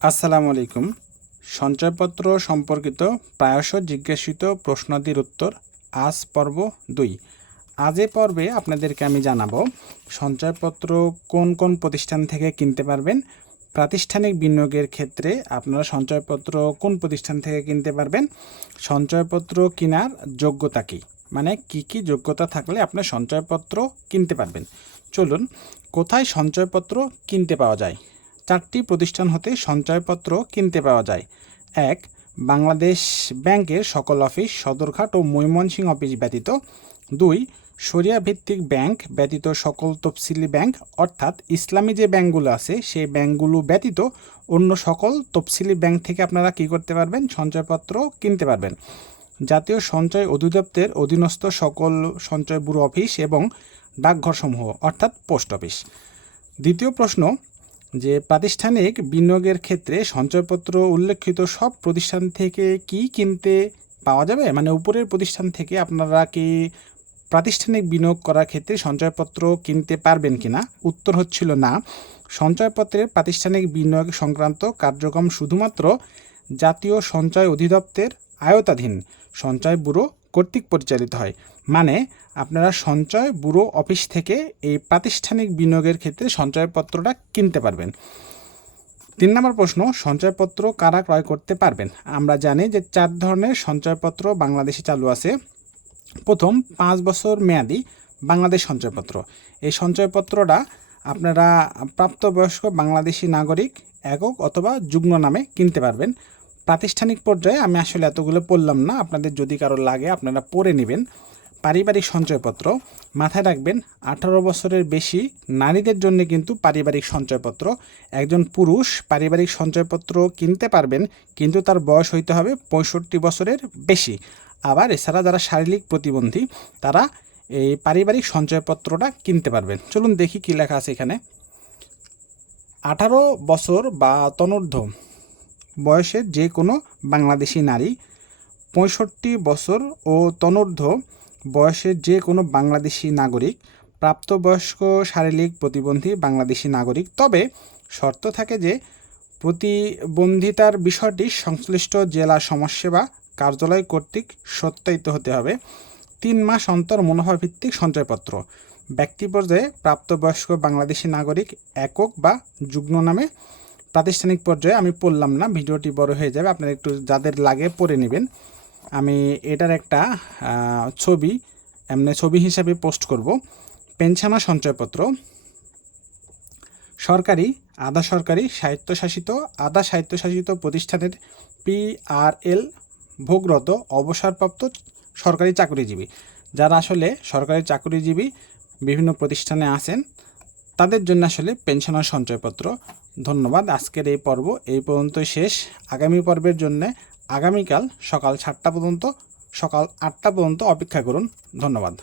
আসসালামু আলাইকুম। সঞ্চয়পত্র সম্পর্কিত প্রায়শ জিজ্ঞাসিত প্রশ্নাদির উত্তর আজ পর্ব 2। আজ এ পর্বে আপনাদেরকে আমি জানাবো সঞ্চয়পত্র কোন কোন প্রতিষ্ঠান থেকে কিনতে পারবেন। প্রাতিষ্ঠানিক বিনিয়োগের ক্ষেত্রে আপনারা সঞ্চয়পত্র কোন প্রতিষ্ঠান থেকে কিনতে পারবেন, সঞ্চয়পত্র কেনার যোগ্যতা কী, মানে কি কি যোগ্যতা থাকলে আপনার সঞ্চয়পত্র কিনতে পারবেন। চলুন, কোথায় সঞ্চয়পত্র কিনতে পাওয়া যায়। 4টি প্রতিষ্ঠান হতে সঞ্চয়পত্র কিনতে পাওয়া যায়। 1. বাংলাদেশ ব্যাংকের সকল অফিস, সদরঘাট ও ময়মনসিংহ অফিস ব্যতীত। 2. শরিয়া ভিত্তিক ব্যাংক ব্যতীত সকল তফসিলি ব্যাংক, অর্থাৎ ইসলামী যে ব্যাংকগুলো আছে সেই ব্যাংকগুলো ব্যতীত অন্য সকল তফসিলি ব্যাংক থেকে আপনারা কী করতে পারবেন, সঞ্চয়পত্র কিনতে পারবেন। জাতীয় সঞ্চয় অধিদপ্তরের অধীনস্থ সকল সঞ্চয় ব্যুরো অফিস এবং ডাকঘরসমূহ, অর্থাৎ পোস্ট অফিস। দ্বিতীয় প্রশ্ন, যে প্রাতিষ্ঠানিক বিনিয়োগের ক্ষেত্রে সঞ্চয়পত্র উল্লেখিত সব প্রতিষ্ঠান থেকে কি কিনতে পাওয়া যাবে, মানে উপরের প্রতিষ্ঠান থেকে আপনারা কি প্রাতিষ্ঠানিক বিনিয়োগ করার ক্ষেত্রে সঞ্চয়পত্র কিনতে পারবেন কিনা। উত্তর হচ্ছিল না। সঞ্চয়পত্রের প্রাতিষ্ঠানিক বিনিয়োগ সংক্রান্ত কার্যক্রম শুধুমাত্র জাতীয় সঞ্চয় অধিদপ্তরের আওতাধীন সঞ্চয় ব্যুরো কর্তৃক পরিচালিত হয়, মানে আপনারা সঞ্চয় ব্যুরো অফিস থেকে এই প্রাতিষ্ঠানিক বিনিয়োগের ক্ষেত্রে সঞ্চয়পত্রটা কিনতে পারবেন। 3 নম্বর প্রশ্ন, সঞ্চয়পত্র কারা ক্রয় করতে পারবেন। আমরা জানি যে 4 ধরনের সঞ্চয়পত্র বাংলাদেশে চালু আছে। প্রথম, 5 বছর মেয়াদি বাংলাদেশ সঞ্চয়পত্র। এই সঞ্চয়পত্রটা আপনারা প্রাপ্তবয়স্ক বাংলাদেশি নাগরিক একক অথবা যুগ্ম নামে কিনতে পারবেন। প্রাতিষ্ঠানিক পর্যায়ে আমি আসলে এতগুলো পড়লাম না, আপনাদের যদি কারো লাগে আপনারা পড়ে নেবেন। পারিবারিক সঞ্চয়পত্র, মাথায় রাখবেন 18 বছরের বেশি নারীদের জন্য কিন্তু পারিবারিক সঞ্চয়পত্র। একজন পুরুষ পারিবারিক সঞ্চয়পত্র কিনতে পারবেন, কিন্তু তার বয়স হইতে হবে 65 বছরের বেশি। আবার এছাড়া যারা শারীরিক প্রতিবন্ধী তারা এই পারিবারিক সঞ্চয়পত্রটা কিনতে পারবেন। চলুন দেখি কী লেখা আছে এখানে। 18 বছর বা তনূর্ধ্ব বয়সের যে কোনো বাংলাদেশি নারী, 65 বছর ও তনূর্ধ্ব বয়সের যে কোনো বাংলাদেশি নাগরিক, প্রাপ্তবয়স্ক শারীরিক প্রতিবন্ধী বাংলাদেশি নাগরিক। তবে শর্ত থাকে যে প্রতিবন্ধিতার বিষয়টি সংশ্লিষ্ট জেলা সমাজসেবা কার্যালয় কর্তৃক সত্যায়িত হতে হবে। 3 মাস অন্তর মুনাফাভিত্তিক সঞ্চয়পত্র। ব্যক্তি পর্যায়ে প্রাপ্তবয়স্ক বাংলাদেশি নাগরিক একক বা যুগ্ম নামে। প্রাতিষ্ঠানিক পর্যায়ে আমি পড়লাম না, ভিডিওটি বড় হয়ে যাবে, আপনারা একটু যাদের লাগে পড়ে নেবেন। আমি এটার একটা ছবি হিসাবে পোস্ট করব। পেনশনার সঞ্চয়পত্র, সরকারি, আধা সরকারি, স্বায়ত্তশাসিত, আধা স্বায়ত্তশাসিত প্রতিষ্ঠানের PRL ভোগরত অবসরপ্রাপ্ত সরকারি চাকরিজীবী, যারা আসলে সরকারি চাকরিজীবী বিভিন্ন প্রতিষ্ঠানে আছেন তাদের জন্য আসলে পেনশনার সঞ্চয়পত্র। ধন্যবাদ। আজকের এই পর্ব এই পর্যন্তই শেষ। আগামী পর্বের জন্য আগামীকাল সকাল 8টা পর্যন্ত অপেক্ষা করুন। ধন্যবাদ।